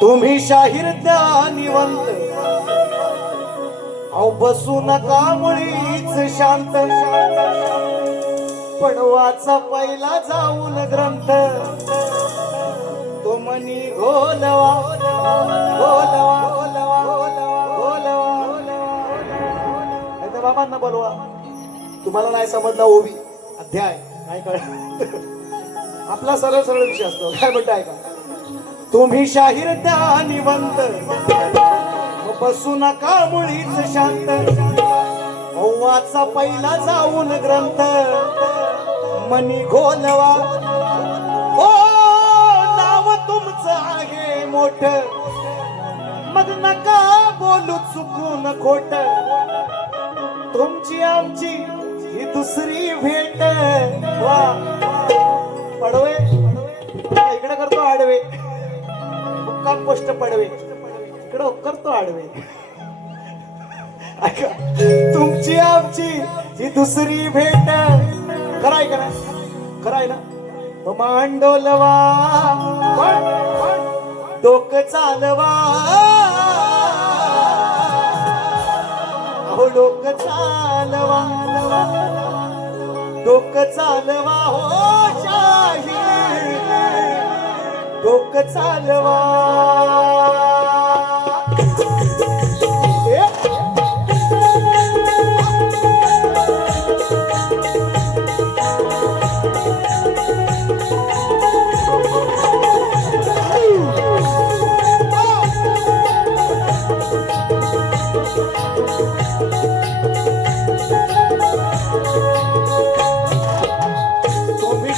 तुम्ही शाहीर ज्ञानिवंत, अहो बसू नका मुळीच शांत, पण वाचा पहिला जाऊन ग्रंथ, तो मनी घोलवा घोलवा घोलवा घोलवा. बाबांना बोलवा. तुम्हाला नाही समजला ओवी अध्याय काय कळ, आपला सरळ सरळ विषय असतो. काय म्हणताय का? तुम्ही शाहीर ज्ञानिवंत, बसू नका मुळीच शांत, वाचा पहिला जाऊन ग्रंथ, मनी घोलवा. हो नाव तुमचं आहे मोठ, मग नका बोलू चुकून खोट, तुमची आमची ही दुसरी भेट. वा पडवे इकडे करतो आडवे, मुक्काम पोस्ट पडवे इकडे करतो आडवे. ऐका, तुमची आमची ही दुसरी भेट. खराय का नाही? खराय ना? मांडोलवा डोकं चालवा, अहो डोकं चालवा डोकं चालवा, हो शाहीर डोकं चालवा.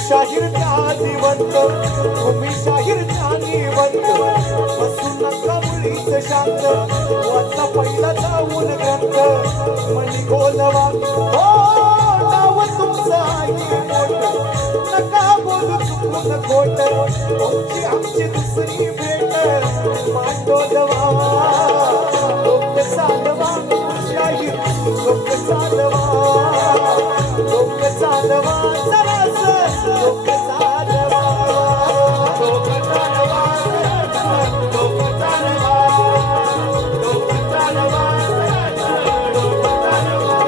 शाहीर ज्ञानिवंत, तुम्ही शाहीर ज्ञानिवंत, बसू नका मुळीच शांत, वाचा पहिला जाऊन ग्रंथ, मनी घोलवा. हो नाव तुमचं आहे मोठ, नका बोलू चुकून खोट, तुमची आमची दुसरी भेट. मांडोलवा डोकं चालवा, शाहीर डोकं चालवा डोकं चालवा, जरासं डोकं चालवा डोकं चालवा डोकं चालवा डोकं चालवा डोकं चालवा.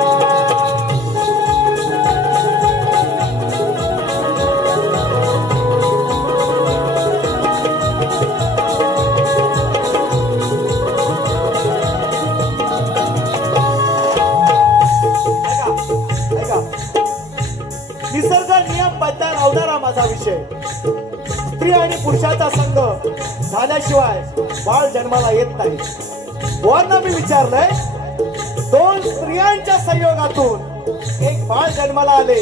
निसर्ग नियम बद्दल लावणारा माझा विषय. स्त्री आणि पुरुषाचा संघ झाल्याशिवाय बाळ जन्माला येत नाही. बुवांना मी विचारलंय, दोन स्त्रियांच्या संयोगातून एक बाळ जन्माला आले,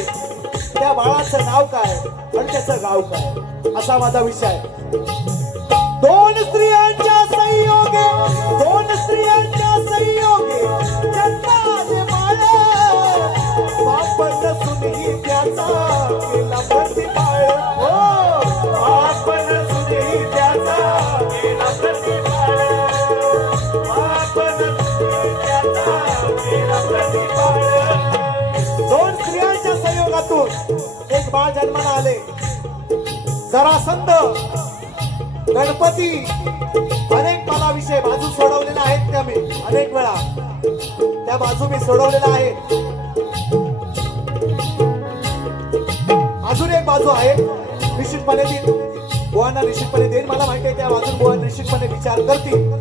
त्या बाळाचं नाव काय आणि त्याचं गाव काय, असा माझा विषय आहे. दोन स्त्रियांच्या संयोगे, दोन स्त्रियांच्या संयोगे जन्माले बाळ, बाप नसूनही त्याचा केला प्रतिपाळ. हो बाप नसूनही त्याचा केला प्रतिपाळ, बाप नसूनही त्याचा केला प्रतिपाळ. दोन स्त्रियांच्या संयोगातून एक बाळ जन्माला आले. जरासंध, गणपती, अनेक मला विषय बाजू सोडवलेला आहेत त्या मी अनेक वेळा त्या बाजू मी सोडवलेला आहे. अजून एक बाजू आहे, निश्चितपणे ती बुवांना निश्चितपणे देईल. मला माहिती आहे त्या बाजून बुवा निश्चितपणे विचार करतील.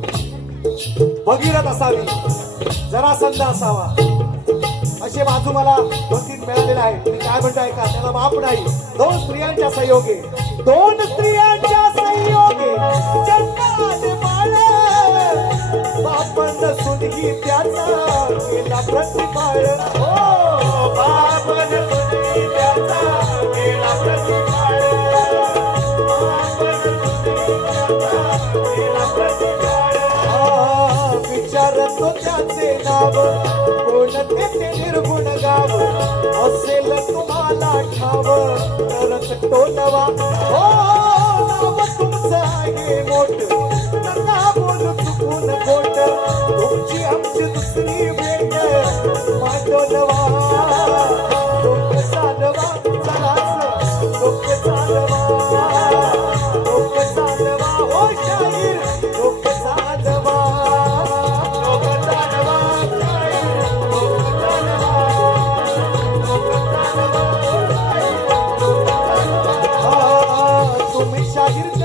भगीरथ असावी, जरासंध असावा, असे बाजू मला 2-3 मिळालेले आहेत. तुम्ही काय म्हणताय का? त्याला बाप नाही. दोन स्त्रियांच्या संयोगे, दोन स्त्रियांच्या संयोगे जन्माले बाळ, बाप नसूनही त्याचा केला प्रतिपाळ. हो बाप नसूनही त्याचा केला प्रतिपाळ, बाप नसूनही त्याचा केला प्रतिपाळ. विचारतो त्याचे नाव, कोण ते निर्गुण गाव, असेल तुम्हाला ठाव तरच टोलवा. हो नाव तुमचं आहे मोठ, नका बोलू चुकून खोट, तुमची आमची दुसरी भेट. मांडोलवा डोकं चालवा, जरासं डोकं चालवा डोकं चालवा, हो शाहीर भगीरथ